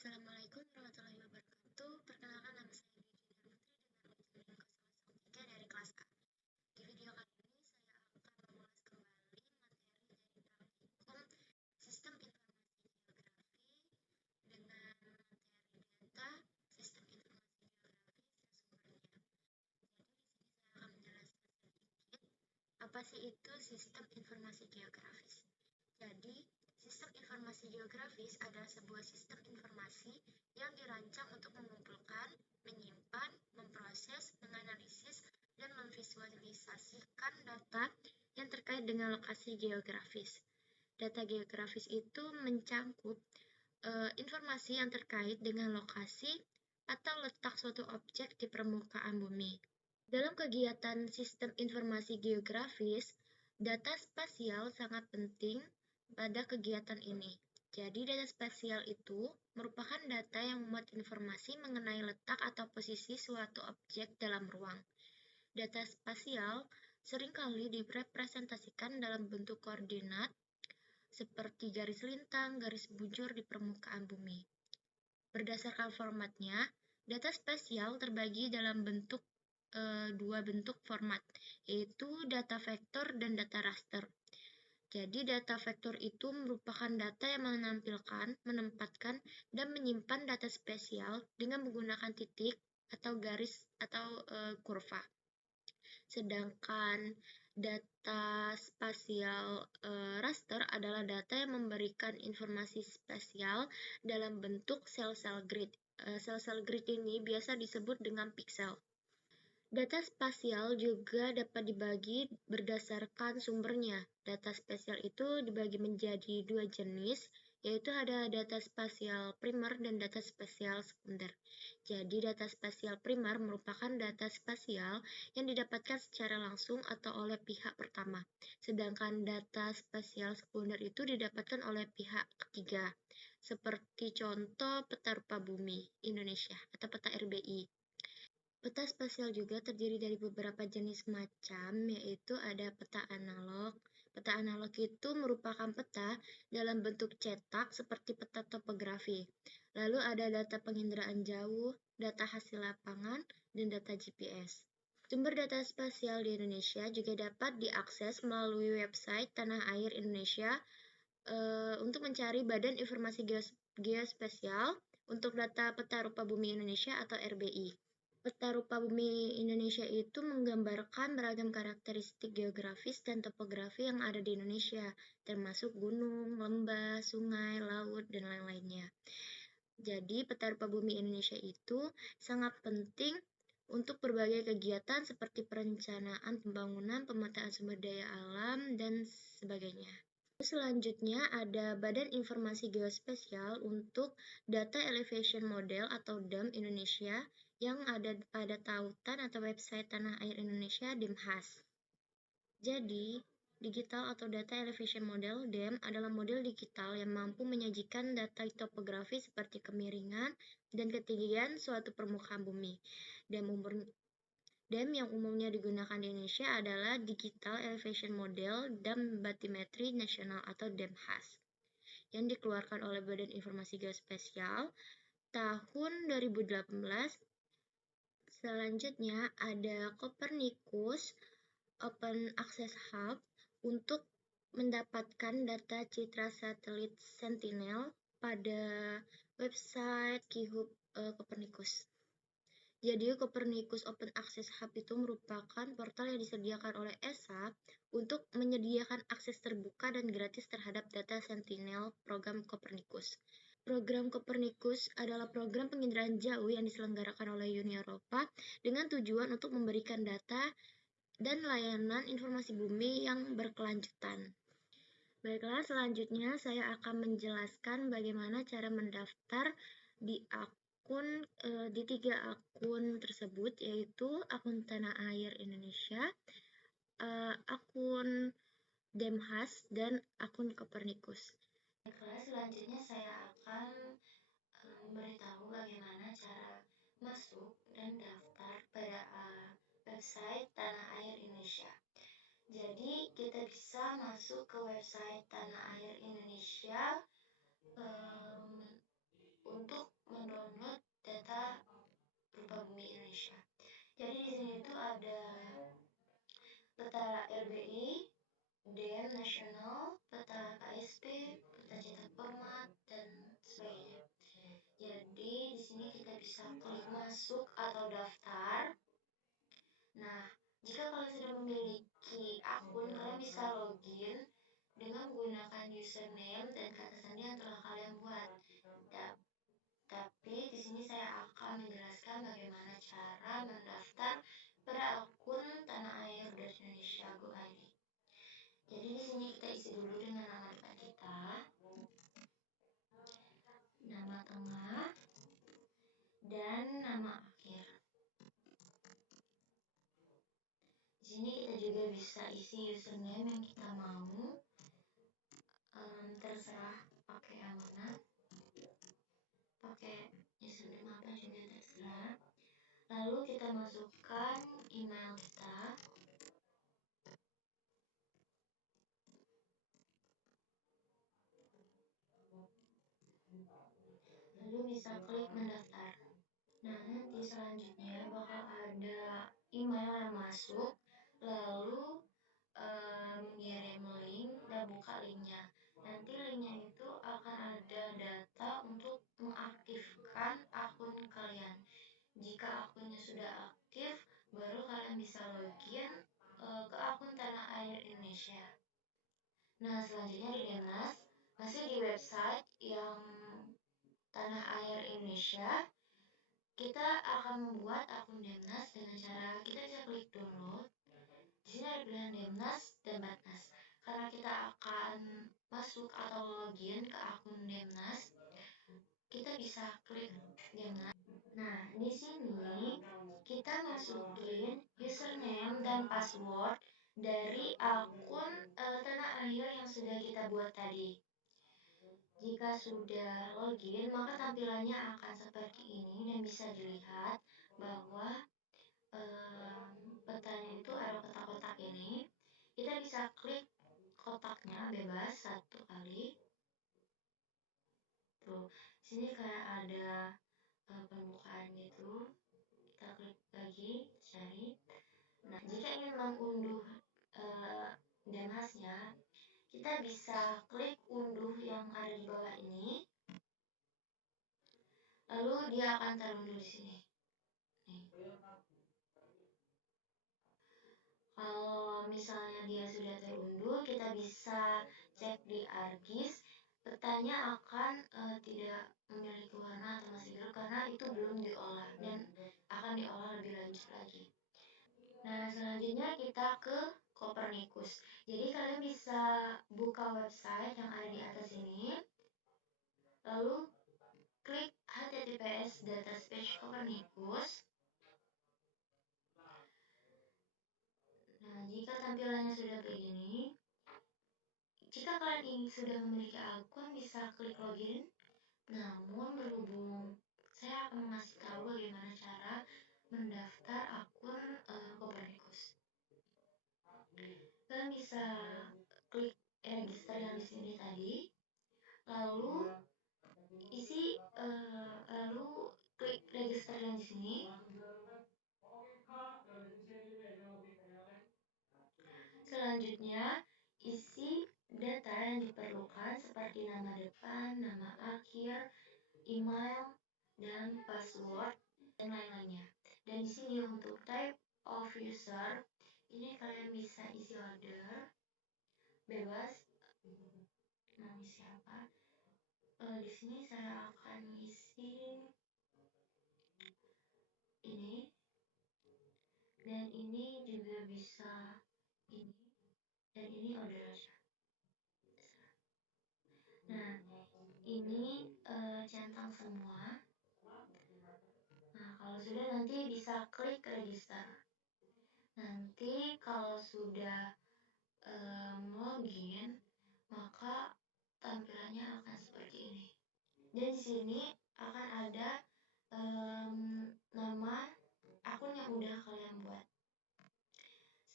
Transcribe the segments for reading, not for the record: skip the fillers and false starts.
Assalamualaikum warahmatullahi wabarakatuh. Perkenalkan nama saya Dwi Putri dengan ujian 013 dari kelas A. Di video kali ini saya akan mengulas kembali materi dari praktikum Sistem Informasi Geografi dengan materi data, Sistem Informasi Geografis dan sumbernya. Jadi di sini saya akan menjelaskan sedikit apa sih itu Sistem Informasi Geografis. Jadi, sistem informasi geografis adalah sebuah sistem informasi yang dirancang untuk mengumpulkan, menyimpan, memproses, menganalisis, dan memvisualisasikan data yang terkait dengan lokasi geografis. Data geografis itu mencangkup informasi yang terkait dengan lokasi atau letak suatu objek di permukaan bumi. Dalam kegiatan sistem informasi geografis, data spasial sangat penting pada kegiatan ini. Jadi data spasial itu merupakan data yang memuat informasi mengenai letak atau posisi suatu objek dalam ruang. Data spasial seringkali direpresentasikan dalam bentuk koordinat seperti garis lintang, garis bujur di permukaan bumi. Berdasarkan formatnya, data spasial terbagi dalam dua bentuk format, yaitu data vektor dan data raster. Jadi data vektor itu merupakan data yang menampilkan, menempatkan, dan menyimpan data spasial dengan menggunakan titik atau garis atau kurva. Sedangkan data spasial raster adalah data yang memberikan informasi spasial dalam bentuk sel-sel grid. Sel-sel grid ini biasa disebut dengan piksel. Data spasial juga dapat dibagi berdasarkan sumbernya. Data spasial itu dibagi menjadi dua jenis, yaitu ada data spasial primer dan data spasial sekunder. Jadi data spasial primer merupakan data spasial yang didapatkan secara langsung atau oleh pihak pertama, sedangkan data spasial sekunder itu didapatkan oleh pihak ketiga, seperti contoh peta rupa bumi Indonesia atau peta RBI. Peta spasial juga terdiri dari beberapa jenis macam, yaitu ada peta analog. Peta analog itu merupakan peta dalam bentuk cetak seperti peta topografi. Lalu ada data penginderaan jauh, data hasil lapangan, dan data GPS. Sumber data spasial di Indonesia juga dapat diakses melalui website Tanah Air Indonesia untuk mencari Badan Informasi Geospasial untuk data peta rupa bumi Indonesia atau RBI. Peta rupa bumi Indonesia itu menggambarkan beragam karakteristik geografis dan topografi yang ada di Indonesia, termasuk gunung, lembah, sungai, laut, dan lain-lainnya. Jadi, peta rupa bumi Indonesia itu sangat penting untuk berbagai kegiatan seperti perencanaan pembangunan, pemetaan sumber daya alam, dan sebagainya. Selanjutnya ada Badan Informasi Geospasial untuk Data Elevation Model atau DEM Indonesia yang ada pada tautan atau website Tanah Air Indonesia DEMHAS. Jadi, Digital atau Data Elevation Model (DEM) adalah model digital yang mampu menyajikan data topografi seperti kemiringan dan ketinggian suatu permukaan bumi. DEM yang umumnya digunakan di Indonesia adalah Digital Elevation Model dan Batimetri Nasional atau DEMHAS yang dikeluarkan oleh Badan Informasi Geospasial tahun 2018. Selanjutnya ada Copernicus Open Access Hub untuk mendapatkan data citra satelit Sentinel pada website Kihub Copernicus. Jadi Copernicus Open Access Hub itu merupakan portal yang disediakan oleh ESA untuk menyediakan akses terbuka dan gratis terhadap data Sentinel program Copernicus. Program Copernicus adalah program penginderaan jauh yang diselenggarakan oleh Uni Eropa dengan tujuan untuk memberikan data dan layanan informasi bumi yang berkelanjutan. Baiklah, selanjutnya saya akan menjelaskan bagaimana cara mendaftar di tiga akun tersebut, yaitu akun Tanah Air Indonesia, akun DEMHAS, dan akun Copernicus. Baiklah, selanjutnya saya akan memberitahu bagaimana cara masuk dan daftar pada website Tanah Air Indonesia. Jadi kita bisa masuk ke website Tanah Air Indonesia untuk ada peta RBI, DEM nasional, peta KSP, peta cetak format, dan sebagainya. Jadi di sini kita bisa klik masuk atau daftar. Nah, jika kalian sudah memiliki akun, kalian bisa login dengan menggunakan username dan kata sandi yang telah kalian buat. Tapi di sini saya akan menjelaskan bagaimana cara mendaftar pada akun Tanah Air Indonesia Go.id. Jadi di sini kita isi dulu dengan nama depan kita, nama tengah, dan nama akhir. Di sini kita juga bisa isi username yang kita mau, terserah pakai yang mana, pakai username apa juga terserah. Lalu kita masukkan email kita. Lalu bisa klik mendaftar. Nah, nanti selanjutnya bakal ada email yang masuk, lalu mengirim link dan buka linknya. Nanti linknya itu akan ada data untuk mengaktifkan akun kalian. Jika akunnya sudah aktif, baru kalian bisa login ke akun Tanah Air Indonesia. Nah, selanjutnya di Denas, masih di website yang Tanah Air Indonesia, kita akan membuat akun Demnas dengan cara kita bisa klik download. Di sini ada pilihan Demnas dan Batnas. Karena kita akan masuk atau login ke akun Demnas, kita bisa klik Demnas. Nah, di sini kita masukin username dan password dari akun Tanah Air yang sudah kita buat tadi. Jika sudah login, maka tampilannya akan seperti ini dan bisa dilihat bahwa petanya itu ada kotak-kotak ini. Kita bisa klik kotaknya bebas satu kali. Tuh, sini kayak ada pembukaan gitu. Kita klik lagi, cari. Nah, jika ingin mengunduh Demhasnya, kita bisa klik unduh yang ada di bawah ini. Lalu dia akan terunduh di sini. Nih. Kalau misalnya dia sudah terunduh, kita bisa cek di ArcGIS. Petanya akan tidak memiliki warna atau masih gelap karena itu belum diolah dan akan diolah lebih lanjut lagi. Nah, selanjutnya kita ke Copernicus. Jadi kalian bisa buka website yang ada di atas ini. Lalu klik https dataspace Copernicus. Nah, jika tampilannya sudah begini, jika kalian sudah memiliki akun, bisa klik login. Namun berhubung saya akan mengasih tahu bagaimana cara mendaftar akun Copernicus. Kalian bisa klik register yang di sini tadi, lalu lalu klik register yang di sini. Selanjutnya, isi data yang diperlukan seperti nama depan, nama akhir, email, dan password, dan lain-lainnya. Dan di sini untuk type of user, ini kalian bisa isi order, bebas, mau isi apa. Di sini saya akan isi ini, dan ini juga bisa ini, dan ini order aja. Nah, ini centang semua. Nah, kalau sudah nanti bisa klik register. Nanti kalau sudah login, maka tampilannya akan seperti ini. Dan di sini akan ada nama akun yang udah kalian buat.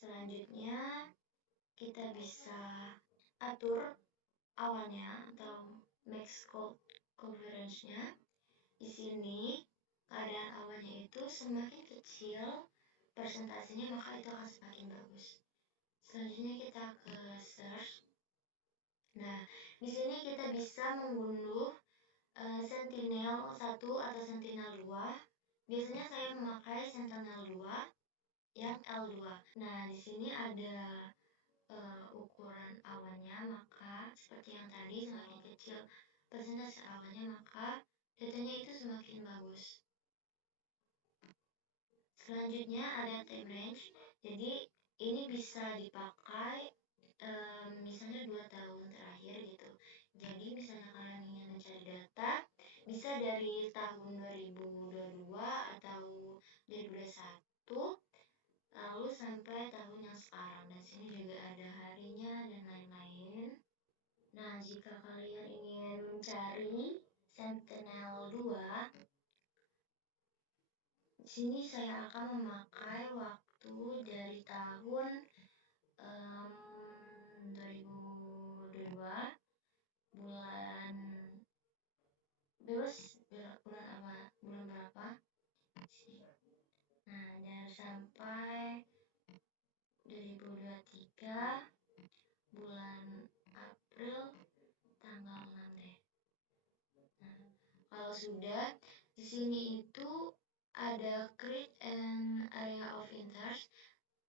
Selanjutnya kita bisa atur awannya atau max coverage-nya. Di sini keadaan awannya itu semakin kecil persentasenya, maka itu akan semakin bagus. Selanjutnya kita ke search. Nah, di sini kita bisa mengunduh Sentinel 1 atau Sentinel 2. Biasanya saya memakai Sentinel 2 yang L2. Nah, di sini ada ukuran awannya, maka seperti yang tadi semakin kecil persentase awannya, maka datanya itu semakin bagus. Selanjutnya ada time range. Jadi ini bisa dipakai misalnya 2 tahun terakhir gitu. Jadi misalnya kalian ingin mencari data, bisa dari tahun 2022 atau 2021 lalu sampai tahun yang sekarang. Dan sini juga ada harinya dan lain-lain. Nah, jika kalian ingin mencari Sentinel 2, di sini saya akan memakai waktu dari tahun 2022 bulan bebas bulan apa? Bulan berapa? Nah, dan sampai 2023 bulan April tanggal 6 deh. Nah, kalau sudah di sini itu ada create an area of interest,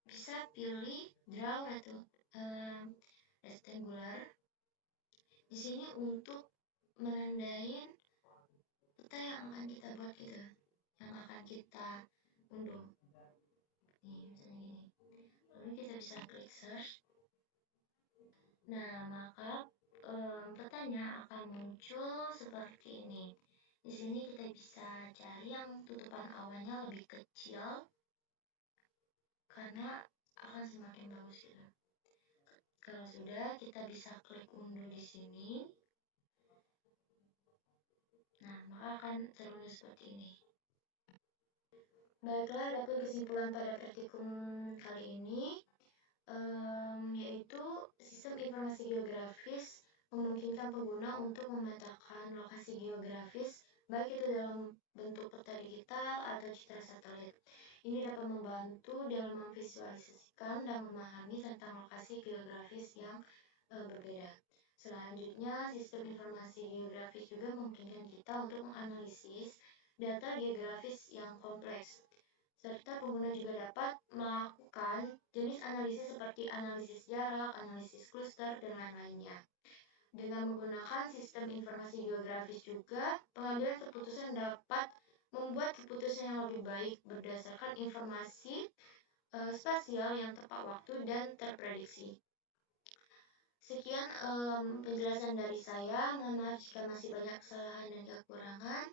bisa pilih draw atau rectangular. Di sini untuk menandain peta yang akan kita buat gitu, yang akan kita unduh. Nih, misalnya gini. Lalu kita bisa klik search. Nah, maka petanya akan muncul seperti ini. Di sini kita bisa cari yang tutupan awannya lebih kecil karena akan semakin bagus gitu. Kalau sudah, kita bisa klik unduh di sini. Nah, maka akan terunduh seperti ini. Baiklah, dapat kesimpulan pada praktikum kali ini, yaitu sistem informasi geografis memungkinkan pengguna untuk memetakan lokasi geografis, baik itu dalam bentuk peta digital atau citra satelit. Ini dapat membantu dalam memvisualisasikan dan memahami tentang lokasi geografis yang berbeda. Selanjutnya, sistem informasi geografis juga memungkinkan kita untuk menganalisis data geografis yang kompleks, serta pengguna juga dapat melakukan jenis analisis seperti analisis jarak, analisis kluster, dan lain-lainnya. Dengan menggunakan sistem informasi geografis juga, pengambilan keputusan dapat membuat keputusan yang lebih baik berdasarkan informasi spasial yang tepat waktu dan terprediksi. Sekian penjelasan dari saya. Mohon maaf jika masih banyak kesalahan dan kekurangan.